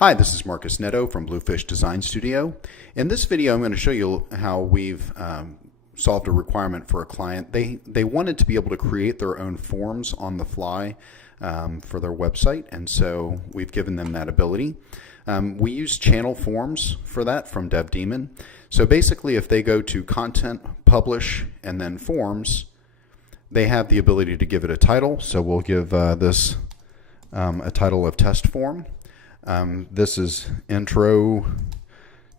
Hi, this is Marcus Netto from Bluefish Design Studio. In this video, I'm going to show you how we've solved a requirement for a client. They wanted to be able to create their own forms on the fly for their website, and so we've given them that ability. We use channel forms for that from DevDemon. So basically, if they go to Content, Publish, and then Forms, they have the ability to give it a title. So we'll give this a title of test form. This is intro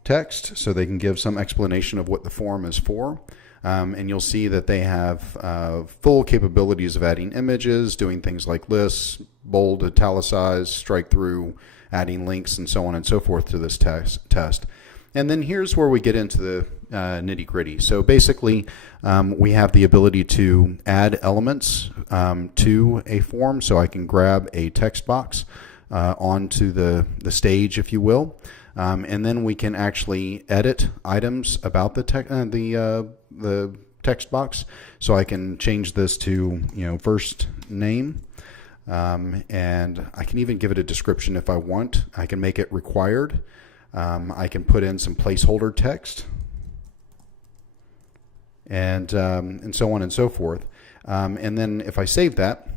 text, so they can give some explanation of what the form is for. And you'll see that they have full capabilities of adding images, doing things like lists, bold, italicize, strike through, adding links, and so on and so forth to this test. And then here's where we get into the nitty-gritty. So basically, we have the ability to add elements to a form. So I can grab a text box onto the stage, if you will, and then we can actually edit items about the text box. So I can change this to first name, and I can even give it a description if I want. I can make it required. I can put in some placeholder text, and so on and so forth. And then if I save that,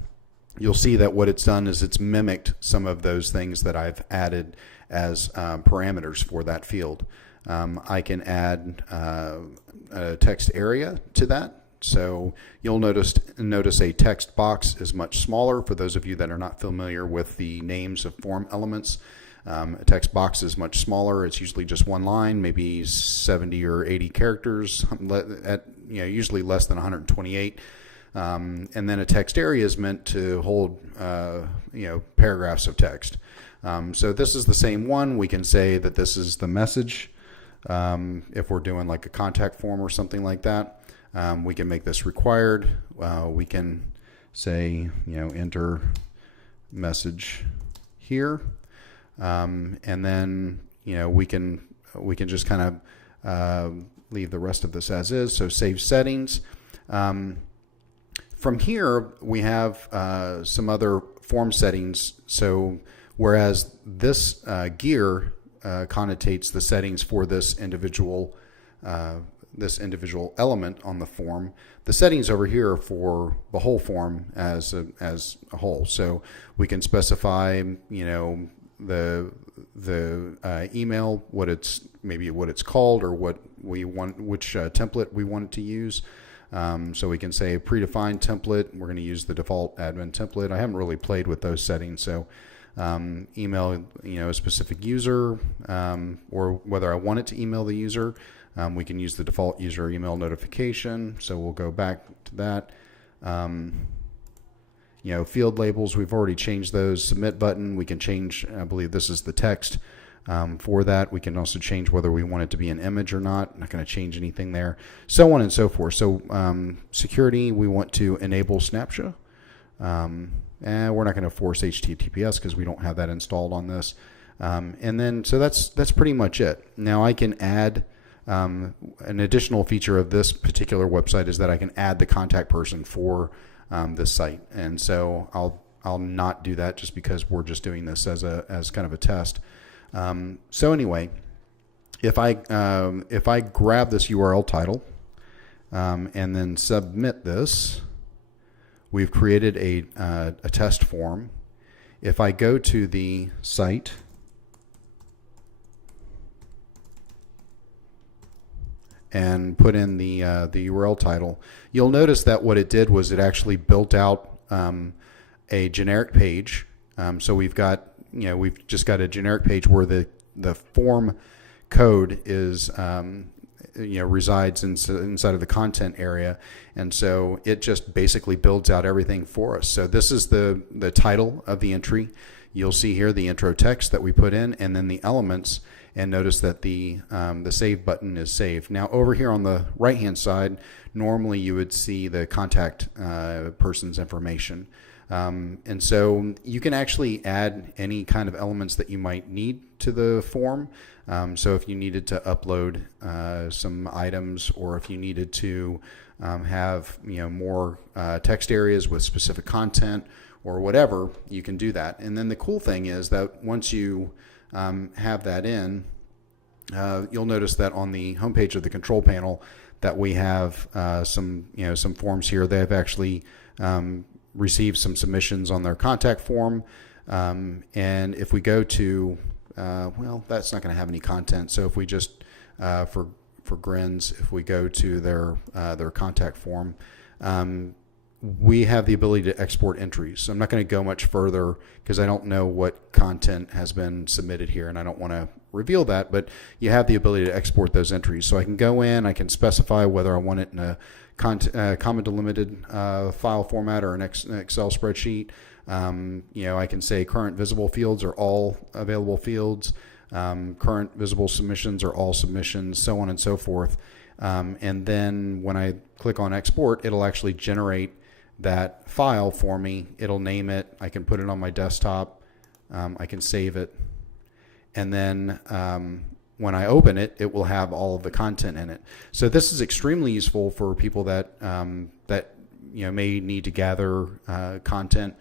you'll see that what it's done is it's mimicked some of those things that I've added as parameters for that field. I can add a text area to that. So you'll notice a text box is much smaller. For those of you that are not familiar with the names of form elements, a text box is much smaller. It's usually just one line, maybe 70 or 80 characters, usually less than 128. And then a text area is meant to hold, paragraphs of text. So this is the same one. We can say that this is the message. If we're doing like a contact form or something like that, we can make this required. We can say, enter message here. And then, we can just kind of leave the rest of this as is. So save settings. From here, we have some other form settings. So whereas this gear connotates the settings for this individual element on the form, the settings over here are for the whole form as a whole. So we can specify, the email, what it's called, or what we want, which template we want it to use. So we can say predefined template. We're going to use the default admin template. I haven't really played with those settings. So email, a specific user, or whether I want it to email the user. We can use the default user email notification. So we'll go back to that. Field labels, we've already changed those. Submit button, we can change, I believe this is the text. For that, we can also change whether we want it to be an image or not. I'm not going to change anything there, so on and so forth. So security, we want to enable Snapshot, and we're not going to force HTTPS because we don't have that installed on this. And then, so that's pretty much it. Now I can add an additional feature of this particular website is that I can add the contact person for this site, and so I'll not do that just because we're just doing this as kind of a test. So anyway, if I grab this URL title and then submit this, we've created a test form. If I go to the site and put in the URL title, you'll notice that what it did was it actually built out a generic page. So we've just got a generic page where the form code is resides inside of the content area, and so it just basically builds out everything for us. So this is the title of the entry. You'll see here the intro text that we put in, and then the elements. And notice that the save button is saved. Now over here on the right hand side, normally you would see the contact person's information. And so you can actually add any kind of elements that you might need to the form. So if you needed to upload some items, or if you needed to have more text areas with specific content or whatever, you can do that. And then the cool thing is that once you have that in, you'll notice that on the homepage of the control panel that we have some forms here. They've actually received some submissions on their contact form, and if we go to well, that's not going to have any content. So if we just for grins, if we go to their contact form, we have the ability to export entries. So I'm not going to go much further because I don't know what content has been submitted here, and I don't want to reveal that, but you have the ability to export those entries. So I can go in, I can specify whether I want it in a comma delimited file format or an Excel spreadsheet. I can say current visible fields are all available fields, current visible submissions are all submissions, so on and so forth. And then when I click on export, it'll actually generate that file for me. It'll name it. I can put it on my desktop. I can save it. And then when I open it, it will have all of the content in it. So this is extremely useful for people that may need to gather content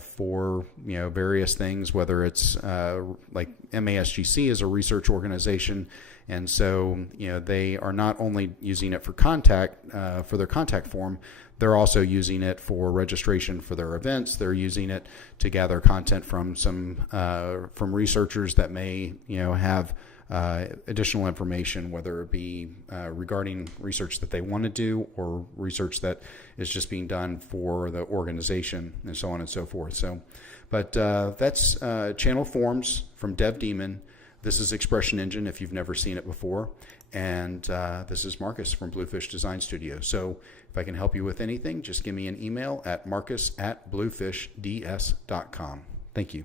for various things, whether it's like MASGC is a research organization, and so they are not only using it for their contact form, they're also using it for registration for their events. They're using it to gather content from from researchers that may have additional information, whether it be regarding research that they want to do or research that is just being done for the organization, and so on and so forth. So, but that's channel forms from DevDemon. This is ExpressionEngine if you've never seen it before. And this is Marcus from Bluefish Design Studio. So if I can help you with anything, just give me an email at marcus@bluefishds.com. Thank you.